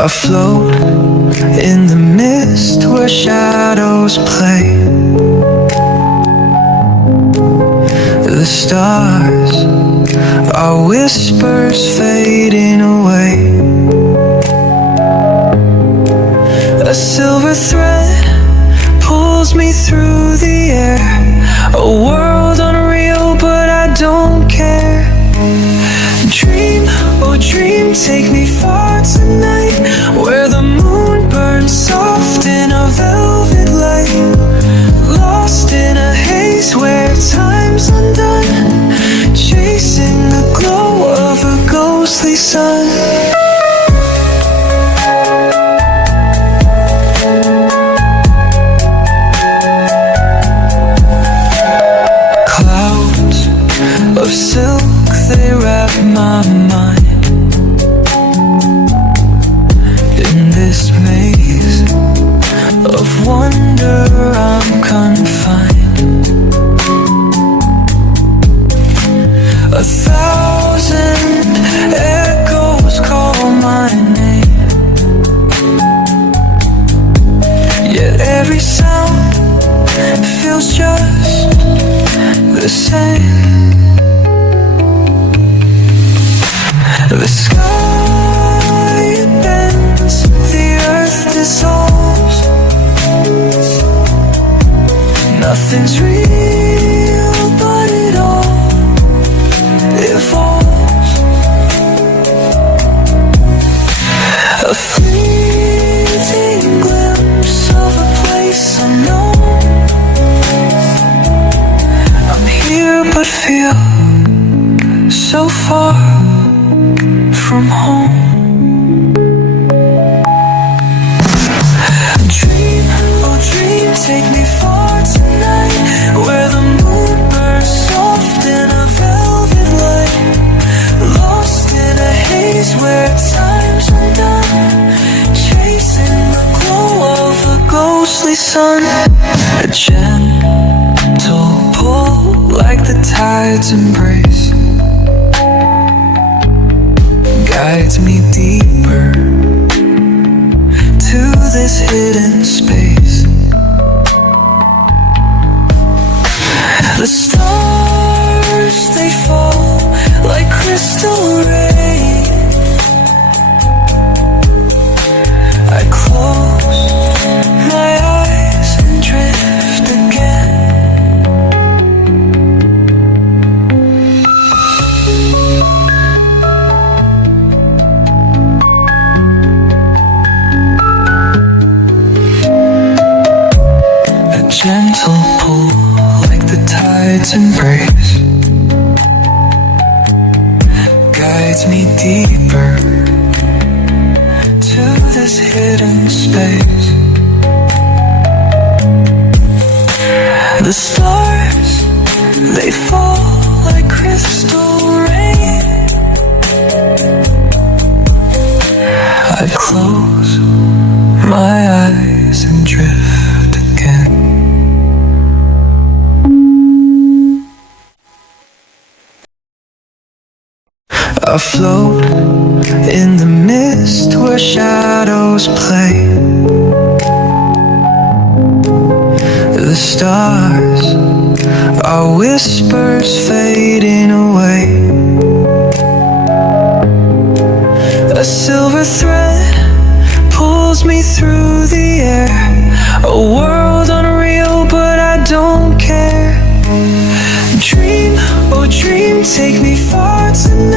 Afloat in the mist where shadows play. The stars are whispers fading away. A silver thread pulls me through the air. A world unreal, but I don't care. Dream, oh dream, take me far tonight, where the moon burns soft in a velvet light. Lost in a haze where time's undone, chasing the glow of a ghostly sun. Clouds of silk, they wrap my mind. In this maze of wonder I'm confined. 1,000 echoes call my name, yet every sound feels just the same. The sky bends, the earth dissolves. Nothing's real, but it all evolves. A fleeting glimpse of a place unknown. I'm here but feel so far from home. Dream, oh dream, take me far tonight, where the moon burns soft in a velvet light. Lost in a haze where time's undone, chasing the glow of a ghostly sun. A gentle pull like the tide's embrace guides me deeper to this hidden space. The stars, they fall like crystal rain. I close my eyes and drift again. Gentle pull like the tide's embrace guides me deeper to this hidden space. The stars, they fall like crystal rain. I close my eyes and drift again. Afloat in the mist where shadows play. The stars are whispers fading away. A silver thread pulls me through the air. A world unreal, but I don't care. Dream, oh dream, take me far tonight,